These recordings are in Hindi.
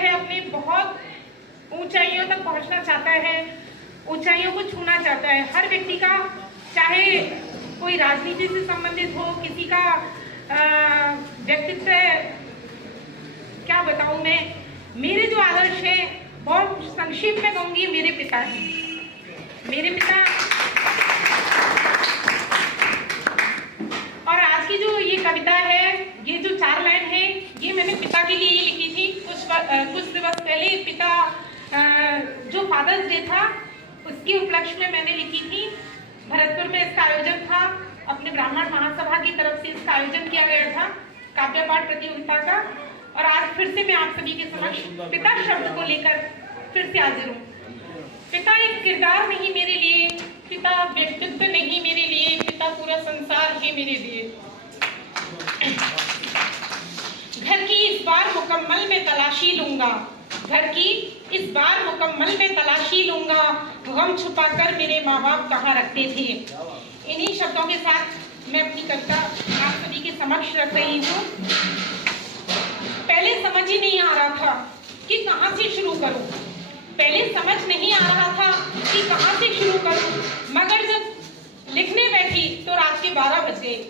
है अपने बहुत ऊंचाइयों तक पहुंचना चाहता है, ऊंचाइयों को छूना चाहता है। हर व्यक्ति का, चाहे कोई राजनीति से संबंधित हो, किसी का व्यक्तित्व, क्या बताऊं मैं, मेरे जो आदर्श है बहुत संक्षिप्त में कहूंगी, मेरे पिता हैं। मेरे पिता, और आज की जो ये कविता है, ये जो 4 लाइन है, ये मैंने पिता के लिए ही लिखी थी। कुछ दिवस पहले पिता जो फादर्स डे था उसके उपलक्ष्य में मैंने लिखी थी। भरतपुर में इसका आयोजन था, अपने ब्राह्मण महासभा की तरफ से इसका आयोजन किया गया था, काव्य पाठ प्रतियोगिता का। और आज फिर से मैं आप सभी के समक्ष पिता शब्द को लेकर फिर से हाजिर हूँ। पिता एक किरदार नहीं मेरे लिए, पिता व्यक्तित्व नहीं मेरे लिए, पिता पूरा संसार है मेरे लिए। घर की इस बार मुकम्मल में तलाशी लूंगा, घर की इस बार मुकम्मल में तलाशी लूंगा, गम छुपाकर मेरे माँ बाप कहाँ रखते थे। इन्हीं शब्दों के साथ मैं अपनी कविता आप सभी के समक्ष रख रही हूँ। पहले समझ ही नहीं आ रहा था कि कहाँ से शुरू करूँ, पहले समझ नहीं आ रहा था कि कहाँ से शुरू करूँ, मगर जब लिखने बैठी तो रात के 12 बज गए,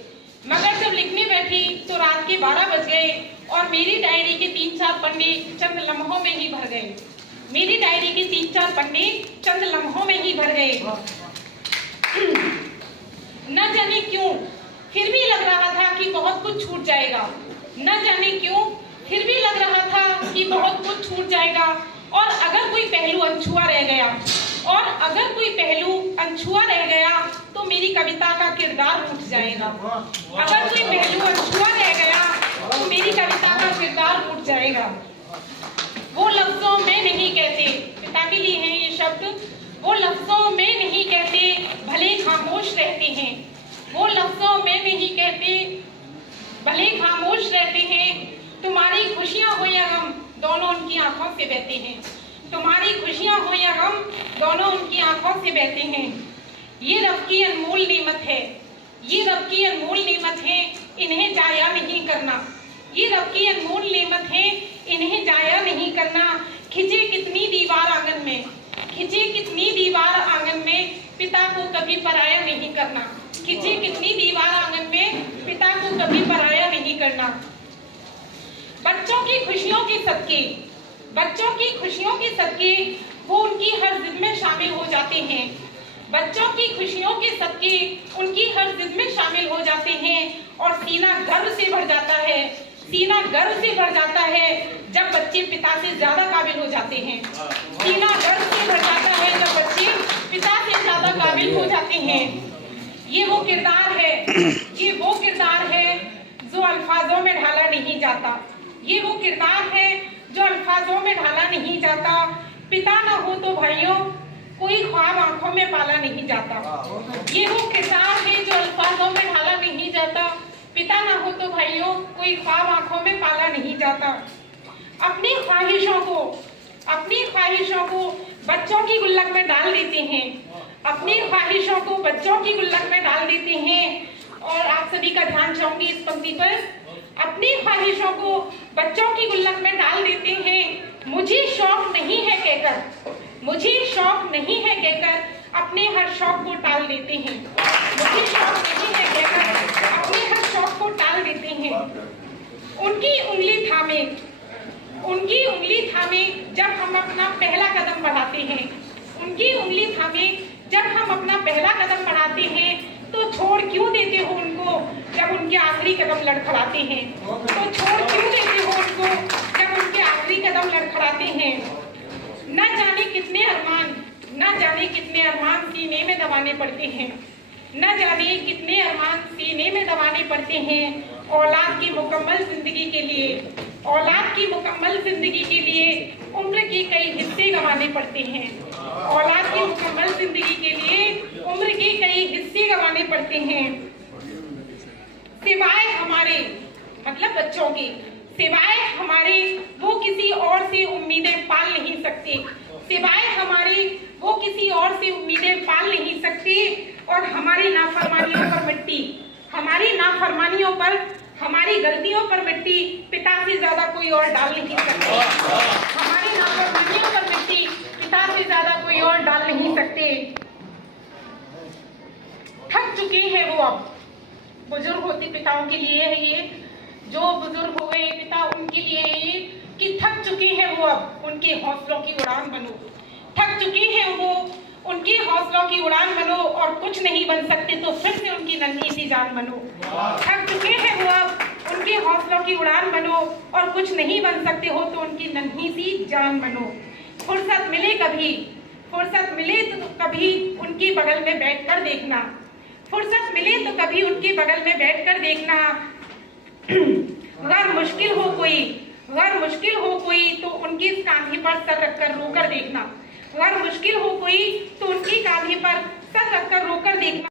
मगर जब लिखने बैठी तो रात के 12 बज गए और मेरी डायरी के 3-4 पन्ने चंद लम्हों में ही भर गए। मेरी डायरी के 3-4 पन्ने चंद लम्हों में ही भर गए। न जाने क्यों फिर भी लग रहा था कि बहुत कुछ छूट जाएगा, न जाने क्यों फिर भी लग रहा था कि बहुत कुछ छूट जाएगा। और अगर कोई पहलू अनछुआ रह गया, और अगर कोई पहलू अनछुआ रह गया तो मेरी कविता का किरदार उठ जाएगा। अगर कोई पहलू अनछुआ रह गया तो मेरी कविता का किरदार उठ जाएगा। वो लफ्जों में नहीं कहते, पिता के लिए हैं ये शब्द, वो लफ्जों में नहीं कहते भले खामोश रहते हैं, वो लफ्जों में नहीं कहते भले खामोश रहते हैं। तुम्हारी खुशियां हो या गम दोनों उनकी आंखों से बहते हैं, तुम्हारी खुशियां हो या गम दोनों उनकी आंखों से बहते हैं। ये रब की अनमोल नेमत है, ये रब की अनमोल नेमत है, इन्हें जाया नहीं करना। ये रब की अनमोल नेमत है, इन्हें जाया नहीं करना। खिंचे कितनी दीवार आंगन में, खिंचे कितनी दीवार आंगन में, पिता को कभी पराया नहीं करना। खिंचे कितनी दीवार आंगन में, पिता को कभी पराया नहीं करना। बच्चों की खुशियों के सदके, बच्चों की खुशियों के सदके वो उनकी हर जिद में शामिल हो जाते हैं। बच्चों की खुशियों के सदके उनकी हर जिद में शामिल हो जाते हैं। और सीना गर्व से भर जाता है, सीना गर्व से भर जाता है जब बच्चे पिता से ज्यादा काबिल हो जाते हैं। सीना गर्व से भर जाता है जब बच्चे पिता से ज्यादा काबिल हो जाते हैं। ये वो किरदार है, ये वो किरदार है जो अल्फाजों में ढाला नहीं जाता। ये वो किरदार है जो अल्फाजों में ढाला नहीं जाता। पिता न हो तो भाइयों कोई ख्वाब आंखों में पाला नहीं जाता। ये वो किरदार है जो अल्फाजों में ढाला नहीं जाता। पिता न हो तो भाइयों कोई ख्वाब आंखों में पाला नहीं जाता। अपनी ख्वाहिशों को बच्चों की गुल्लक में डाल देते हैं, अपनी ख्वाहिशों को बच्चों की गुल्लक में डाल देते हैं। और आप सभी का ध्यान चाहूंगी इस पंक्ति पर, अपनी ख्वाहिशों को बच्चों की गुल्लक में डाल देते हैं। मुझे शौक नहीं है कहकर, मुझे शौक नहीं है कहकर अपने हर शौक को टाल देते हैं। मुझे शौक नहीं है कहकर अपने हर शौक को टाल देते हैं। उनकी उंगली थामे जब हम अपना पहला कदम बढ़ाते हैं, उनकी उंगली थामे जब हम अपना पहला कदम बढ़ाते हैं, तो छोड़ क्यों देते हो उनको जब उनके आखिरी कदम लड़खड़ाते हैं। तो छोड़ क्यों देते हो उनको जब उनके आखिरी कदम लड़खड़ाते हैं। न जाने कितने अरमान, न जाने कितने अरमान सीने में दबाने पड़ते हैं, न जाने कितने अरमान सीने में दबाने पड़ते हैं। औलाद की मुकम्मल जिंदगी के लिए, औलाद की मुकम्मल जिंदगी के लिए उम्र के कई हिस्से गंवाने पड़ते हैं। औलाद की मुकम्मल जिंदगी के लिए उम्र के कई हिस्से गंवाने पड़ते हैं। सिवाय हमारे, मतलब बच्चों के, सिवाय हमारे वो किसी और से उम्मीदें पाल नहीं सकते। सिवाय हमारे वो किसी और से उम्मीदें पाल नहीं सकते। और हमारी नाफरमानियों पर मिट्टी, हमारी नाफरमानियों पर, हमारी गलतियों पर मिट्टी पिता से ज्यादा कोई और डाल नहीं सकते। हमारे नाफरमानियों पर मिट्टी पिता से ज्यादा कोई और डाल नहीं सकते। थक चुके हैं वो अब। बुजुर्ग होते पिताओं के लिए है ये, जो बुजुर्ग हो गए पिता उनके लिए है ये कि थक चुके हैं वो अब, उनके हौसलों की उड़ान बनो। थक चुके हैं वो, उनके हौसलों की उड़ान बनो, और कुछ नहीं बन सकते तो फिर से उनकी नन्ही सी जान बनो। थक चुके हैं वो अब, उनके हौसलों की उड़ान बनो, और कुछ नहीं बन सकते हो तो उनकी नन्ही सी जान बनो। फुर्सत मिले कभी, फुर्सत मिले तो कभी उनके बगल में बैठकर देखना, फुर्सत मिले तो कभी उनके बगल में बैठकर देखना। अगर मुश्किल हो कोई, अगर मुश्किल हो कोई तो उनकी कांधे पर सर रखकर रोकर देखना। अगर मुश्किल हो कोई तो उनकी कांधे पर सर रखकर रोकर देखना।